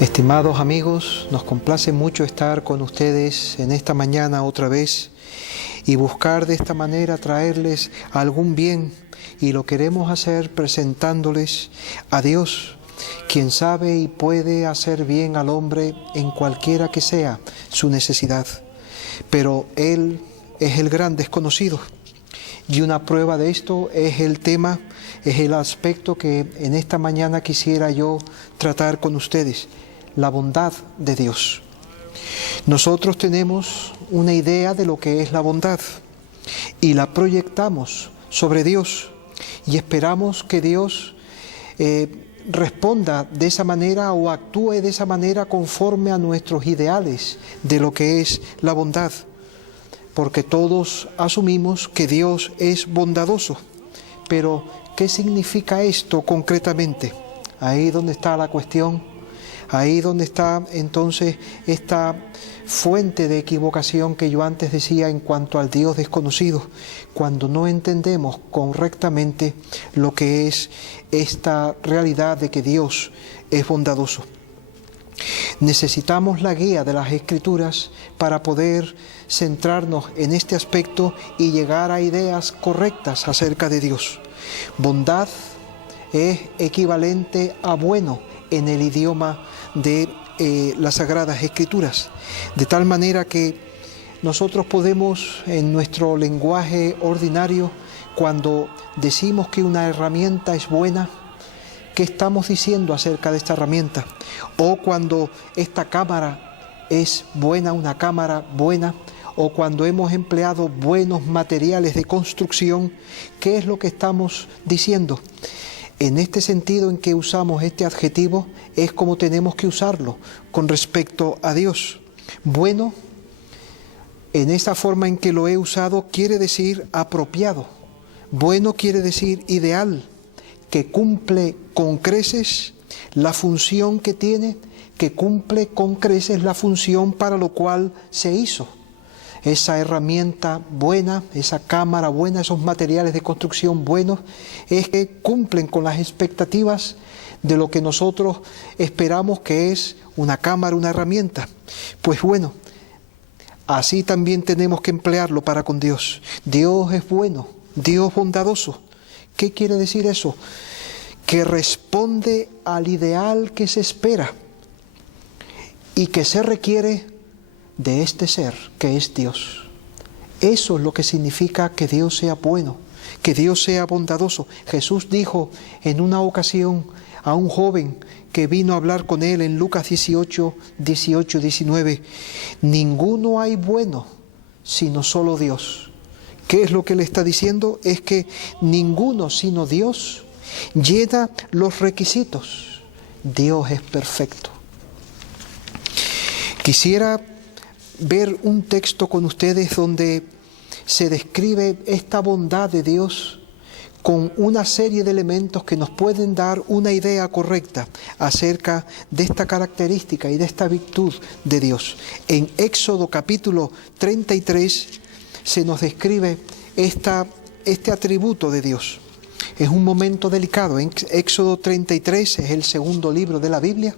Estimados amigos, nos complace mucho estar con ustedes en esta mañana otra vez y buscar de esta manera traerles algún bien, y lo queremos hacer presentándoles a Dios, quien sabe y puede hacer bien al hombre en cualquiera que sea su necesidad. Pero Él es el gran desconocido, y una prueba de esto es el tema, es el aspecto que en esta mañana quisiera yo tratar con ustedes: la bondad de Dios. Nosotros tenemos una idea de lo que es la bondad y la proyectamos sobre Dios y esperamos que Dios responda de esa manera o actúe de esa manera conforme a nuestros ideales de lo que es la bondad, porque todos asumimos que Dios es bondadoso. Pero ¿qué significa esto concretamente? Ahí donde está la cuestión. Ahí donde está entonces esta fuente de equivocación que yo antes decía en cuanto al Dios desconocido, cuando no entendemos correctamente lo que es esta realidad de que Dios es bondadoso. Necesitamos la guía de las Escrituras para poder centrarnos en este aspecto y llegar a ideas correctas acerca de Dios. Bondad es equivalente a bueno en el idioma de las Sagradas Escrituras, de tal manera que nosotros podemos, en nuestro lenguaje ordinario, cuando decimos que una herramienta es buena, ¿qué estamos diciendo acerca de esta herramienta? O cuando esta cámara es buena, una cámara buena, o cuando hemos empleado buenos materiales de construcción, ¿qué es lo que estamos diciendo? En este sentido en que usamos este adjetivo es como tenemos que usarlo con respecto a Dios. Bueno, en esta forma en que lo he usado, quiere decir apropiado. Bueno quiere decir ideal, que cumple con creces la función que tiene, que cumple con creces la función para lo cual se hizo. Esa herramienta buena, esa cámara buena, esos materiales de construcción buenos, es que cumplen con las expectativas de lo que nosotros esperamos que es una cámara, una herramienta. Pues bueno, así también tenemos que emplearlo para con Dios. Dios es bueno, Dios bondadoso. ¿Qué quiere decir eso? Que responde al ideal que se espera y que se requiere de este ser que es Dios. Eso es lo que significa que Dios sea bueno, que Dios sea bondadoso. Jesús dijo en una ocasión a un joven que vino a hablar con él en Lucas 18, 19, ninguno hay bueno sino solo Dios. ¿Qué es lo que le está diciendo? Es que ninguno sino Dios llena los requisitos. Dios es perfecto. Quisiera ver un texto con ustedes donde se describe esta bondad de Dios con una serie de elementos que nos pueden dar una idea correcta acerca de esta característica y de esta virtud de Dios. En Éxodo capítulo 33 se nos describe este atributo de Dios. Es un momento delicado. En Éxodo 33 es el segundo libro de la Biblia,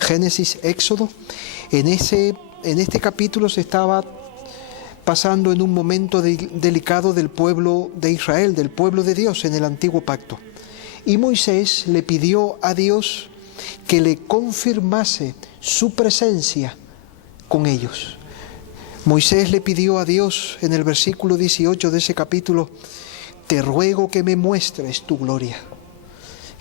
Génesis, Éxodo. En este capítulo se estaba pasando en un momento delicado del pueblo de Israel, del pueblo de Dios en el Antiguo Pacto. Y Moisés le pidió a Dios que le confirmase su presencia con ellos. Moisés le pidió a Dios en el versículo 18 de ese capítulo: te ruego que me muestres tu gloria.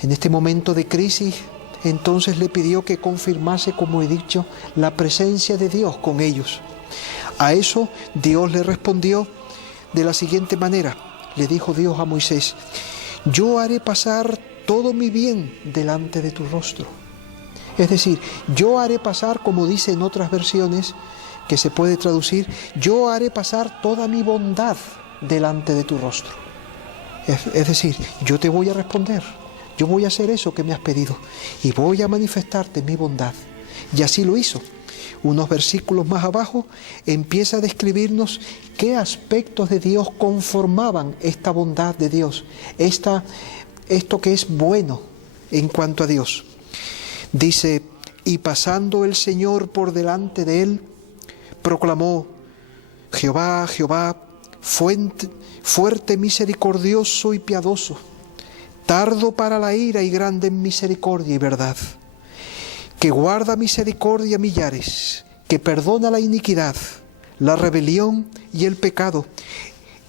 En este momento de crisis, entonces le pidió que confirmase, como he dicho, la presencia de Dios con ellos. A eso Dios le respondió de la siguiente manera. Le dijo Dios a Moisés: yo haré pasar todo mi bien delante de tu rostro. Es decir, yo haré pasar, como dice en otras versiones, que se puede traducir, yo haré pasar toda mi bondad delante de tu rostro. Es decir, yo te voy a responder. Yo voy a hacer eso que me has pedido y voy a manifestarte mi bondad. Y así lo hizo. Unos versículos más abajo empieza a describirnos qué aspectos de Dios conformaban esta bondad de Dios, esto que es bueno en cuanto a Dios. Dice y pasando el Señor por delante de él, proclamó: Jehová, Jehová, fuerte, misericordioso y piadoso, tardo para la ira y grande en misericordia y verdad, que guarda misericordia a millares, que perdona la iniquidad, la rebelión y el pecado,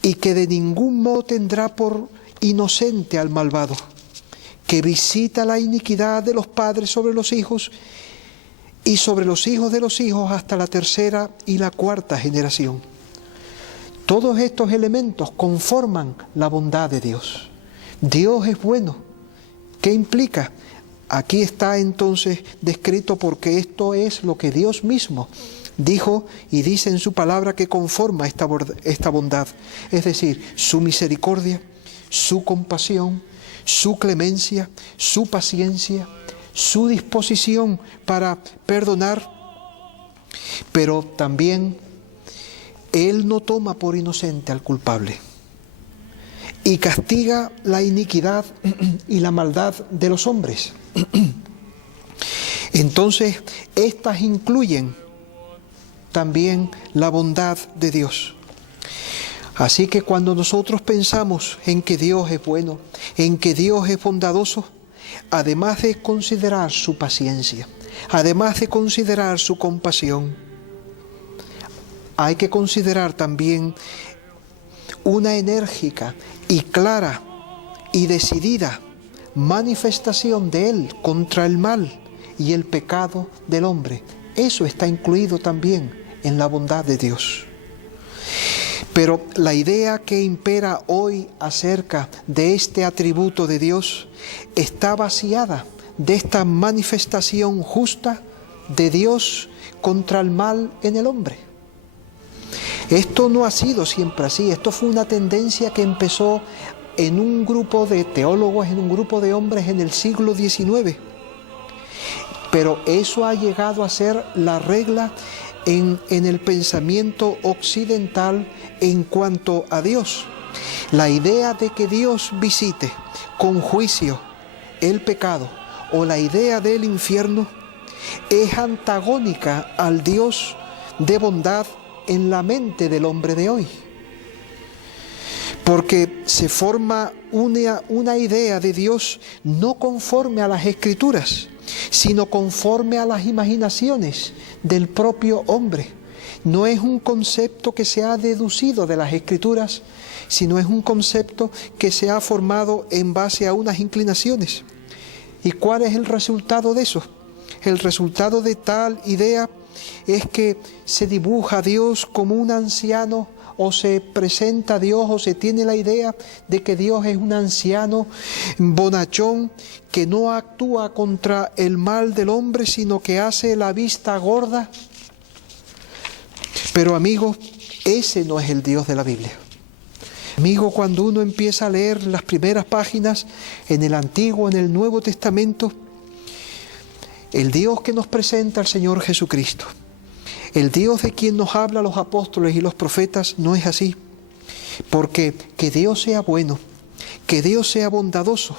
y que de ningún modo tendrá por inocente al malvado, que visita la iniquidad de los padres sobre los hijos y sobre los hijos de los hijos hasta la tercera y la cuarta generación. Todos estos elementos conforman la bondad de Dios. Dios es bueno. ¿Qué implica? Aquí está entonces descrito, porque esto es lo que Dios mismo dijo y dice en su palabra que conforma esta bondad. Es decir, su misericordia, su compasión, su clemencia, su paciencia, su disposición para perdonar, pero también Él no toma por inocente al culpable y castiga la iniquidad y la maldad de los hombres. Entonces, estas incluyen también la bondad de Dios. Así que cuando nosotros pensamos en que Dios es bueno, en que Dios es bondadoso, además de considerar su paciencia, además de considerar su compasión, hay que considerar también una enérgica y clara y decidida manifestación de Él contra el mal y el pecado del hombre. Eso está incluido también en la bondad de Dios. Pero la idea que impera hoy acerca de este atributo de Dios está vaciada de esta manifestación justa de Dios contra el mal en el hombre. Esto no ha sido siempre así. Esto fue una tendencia que empezó en un grupo de teólogos, en un grupo de hombres en el siglo XIX. Pero eso ha llegado a ser la regla en el pensamiento occidental en cuanto a Dios. La idea de que Dios visite con juicio el pecado o la idea del infierno es antagónica al Dios de bondad en la mente del hombre de hoy, porque se forma una idea de Dios no conforme a las Escrituras, sino conforme a las imaginaciones del propio hombre. No es un concepto que se ha deducido de las Escrituras, sino es un concepto que se ha formado en base a unas inclinaciones. ¿Y cuál es el resultado de eso? El resultado de tal idea es que se dibuja a Dios como un anciano, o se presenta a Dios, o se tiene la idea de que Dios es un anciano bonachón que no actúa contra el mal del hombre, sino que hace la vista gorda. Pero amigos, ese no es el Dios de la Biblia. Amigo, cuando uno empieza a leer las primeras páginas en el Antiguo, en el Nuevo Testamento, el Dios que nos presenta el Señor Jesucristo, el Dios de quien nos habla los apóstoles y los profetas, no es así. Porque que Dios sea bueno, que Dios sea bondadoso,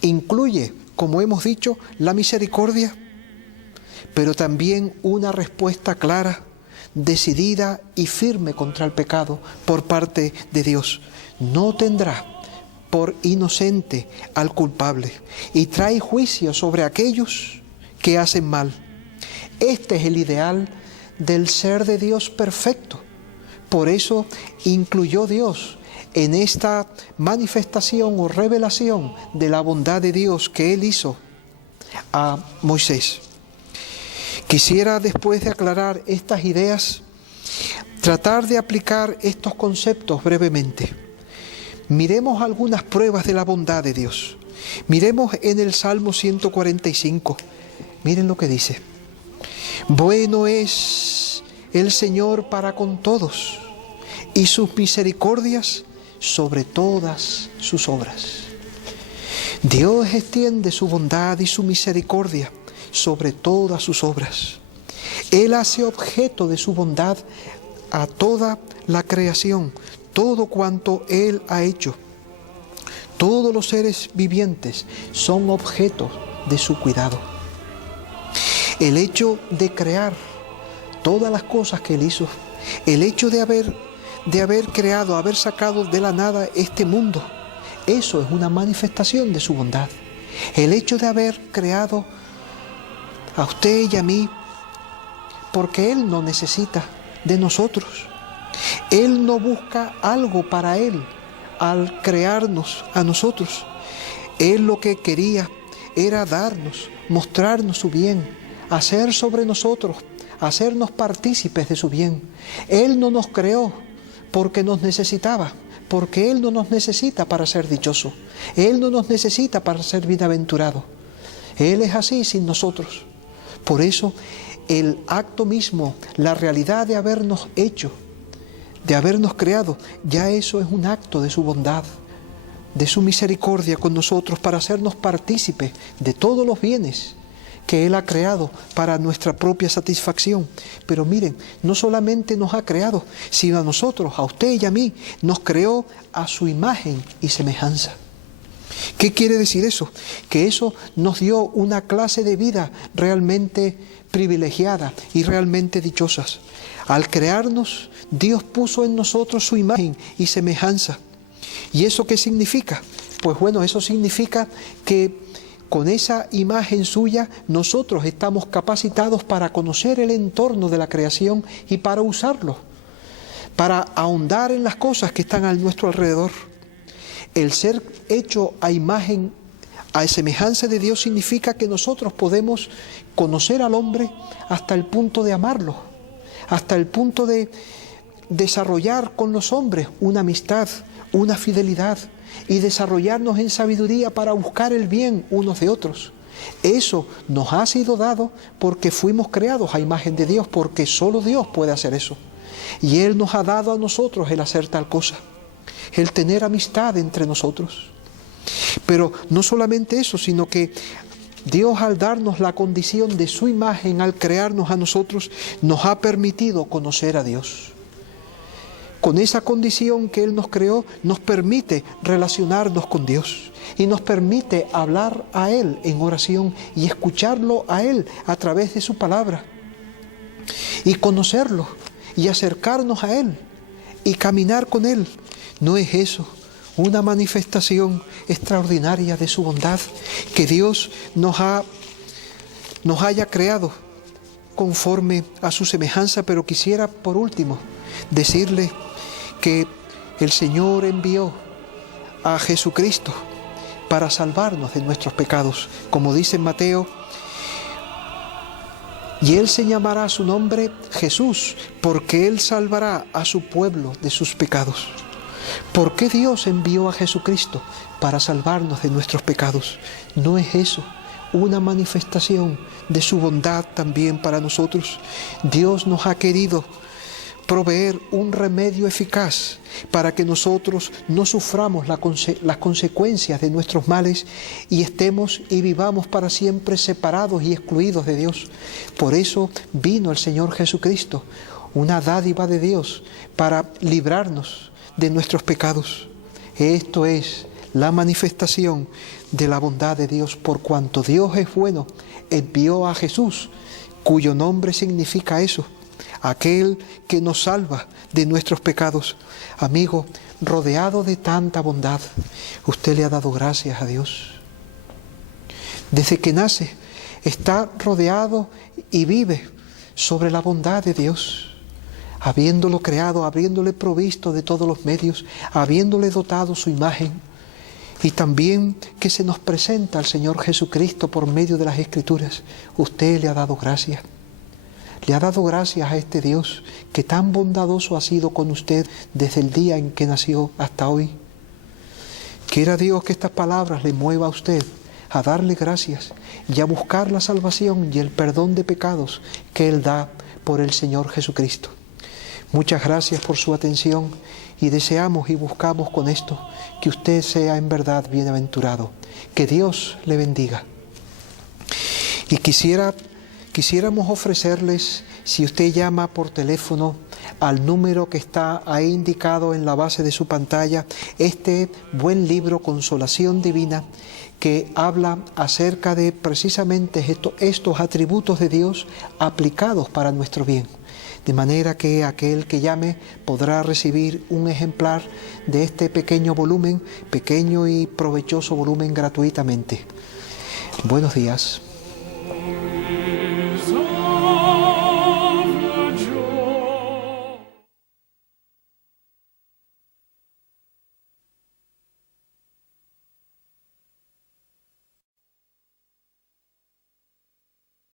incluye, como hemos dicho, la misericordia, pero también una respuesta clara, decidida y firme contra el pecado por parte de Dios. No tendrá por inocente al culpable y trae juicio sobre aquellos que hacen mal. Este es el ideal del ser de Dios perfecto. Por eso incluyó Dios en esta manifestación o revelación de la bondad de Dios que Él hizo a Moisés. Quisiera, después de aclarar estas ideas, tratar de aplicar estos conceptos brevemente. Miremos algunas pruebas de la bondad de Dios. Miremos en el Salmo 145. Miren lo que dice. Bueno es el Señor para con todos, y sus misericordias sobre todas sus obras. Dios extiende su bondad y su misericordia sobre todas sus obras. Él hace objeto de su bondad a toda la creación, todo cuanto Él ha hecho. Todos los seres vivientes son objeto de su cuidado. El hecho de crear todas las cosas que Él hizo, el hecho de haber creado, haber sacado de la nada este mundo, eso es una manifestación de su bondad. El hecho de haber creado a usted y a mí, porque Él no necesita de nosotros. Él no busca algo para Él al crearnos a nosotros. Él lo que quería era darnos, mostrarnos su bien, hacer sobre nosotros, hacernos partícipes de su bien. Él no nos creó porque nos necesitaba, porque Él no nos necesita para ser dichoso. Él no nos necesita para ser bienaventurado. Él es así sin nosotros. Por eso el acto mismo, la realidad de habernos hecho, de habernos creado, ya eso es un acto de su bondad, de su misericordia con nosotros para hacernos partícipes de todos los bienes que Él ha creado para nuestra propia satisfacción. Pero miren, no solamente nos ha creado, sino a nosotros, a usted y a mí, nos creó a su imagen y semejanza. ¿Qué quiere decir eso? Que eso nos dio una clase de vida realmente privilegiada y realmente dichosas. Al crearnos, Dios puso en nosotros su imagen y semejanza. ¿Y eso qué significa? Pues bueno, eso significa que con esa imagen suya nosotros estamos capacitados para conocer el entorno de la creación y para usarlo, para ahondar en las cosas que están a nuestro alrededor. El ser hecho a imagen, a semejanza de Dios, significa que nosotros podemos conocer al hombre hasta el punto de amarlo, hasta el punto de desarrollar con los hombres una amistad, una fidelidad y desarrollarnos en sabiduría para buscar el bien unos de otros. Eso nos ha sido dado porque fuimos creados a imagen de Dios, porque solo Dios puede hacer eso. Y Él nos ha dado a nosotros el hacer tal cosa, el tener amistad entre nosotros. Pero no solamente eso, sino que Dios, al darnos la condición de su imagen, al crearnos a nosotros, nos ha permitido conocer a Dios. Con esa condición que Él nos creó, nos permite relacionarnos con Dios y nos permite hablar a Él en oración y escucharlo a Él a través de su palabra y conocerlo y acercarnos a Él y caminar con Él. ¿No es eso una manifestación extraordinaria de su bondad? Que Dios nos haya creado conforme a su semejanza. Pero quisiera, por último, decirle que el Señor envió a Jesucristo para salvarnos de nuestros pecados. Como dice en Mateo, y Él se llamará su nombre Jesús, porque Él salvará a su pueblo de sus pecados. ¿Por qué Dios envió a Jesucristo? Para salvarnos de nuestros pecados. ¿No es eso una manifestación de su bondad también para nosotros? Dios nos ha querido proveer un remedio eficaz para que nosotros no suframos las consecuencias de nuestros males y estemos y vivamos para siempre separados y excluidos de Dios. Por eso vino el Señor Jesucristo, una dádiva de Dios, para librarnos de nuestros pecados. Esto es la manifestación de la bondad de Dios. Por cuanto Dios es bueno, envió a Jesús, cuyo nombre significa eso, aquel que nos salva de nuestros pecados. Amigo, rodeado de tanta bondad, usted le ha dado gracias a Dios. Desde que nace, está rodeado y vive sobre la bondad de Dios, habiéndolo creado, habiéndole provisto de todos los medios, habiéndole dotado su imagen, y también que se nos presenta al Señor Jesucristo por medio de las Escrituras. Usted le ha dado gracias. Le ha dado gracias a este Dios que tan bondadoso ha sido con usted desde el día en que nació hasta hoy. Quiera Dios que estas palabras le mueva a usted a darle gracias y a buscar la salvación y el perdón de pecados que Él da por el Señor Jesucristo. Muchas gracias por su atención y deseamos y buscamos con esto que usted sea en verdad bienaventurado. Que Dios le bendiga. Y quisiéramos ofrecerles, si usted llama por teléfono al número que está ahí indicado en la base de su pantalla, este buen libro Consolación Divina, que habla acerca de precisamente estos atributos de Dios aplicados para nuestro bien. De manera que aquel que llame podrá recibir un ejemplar de este pequeño volumen, pequeño y provechoso volumen gratuitamente. Buenos días.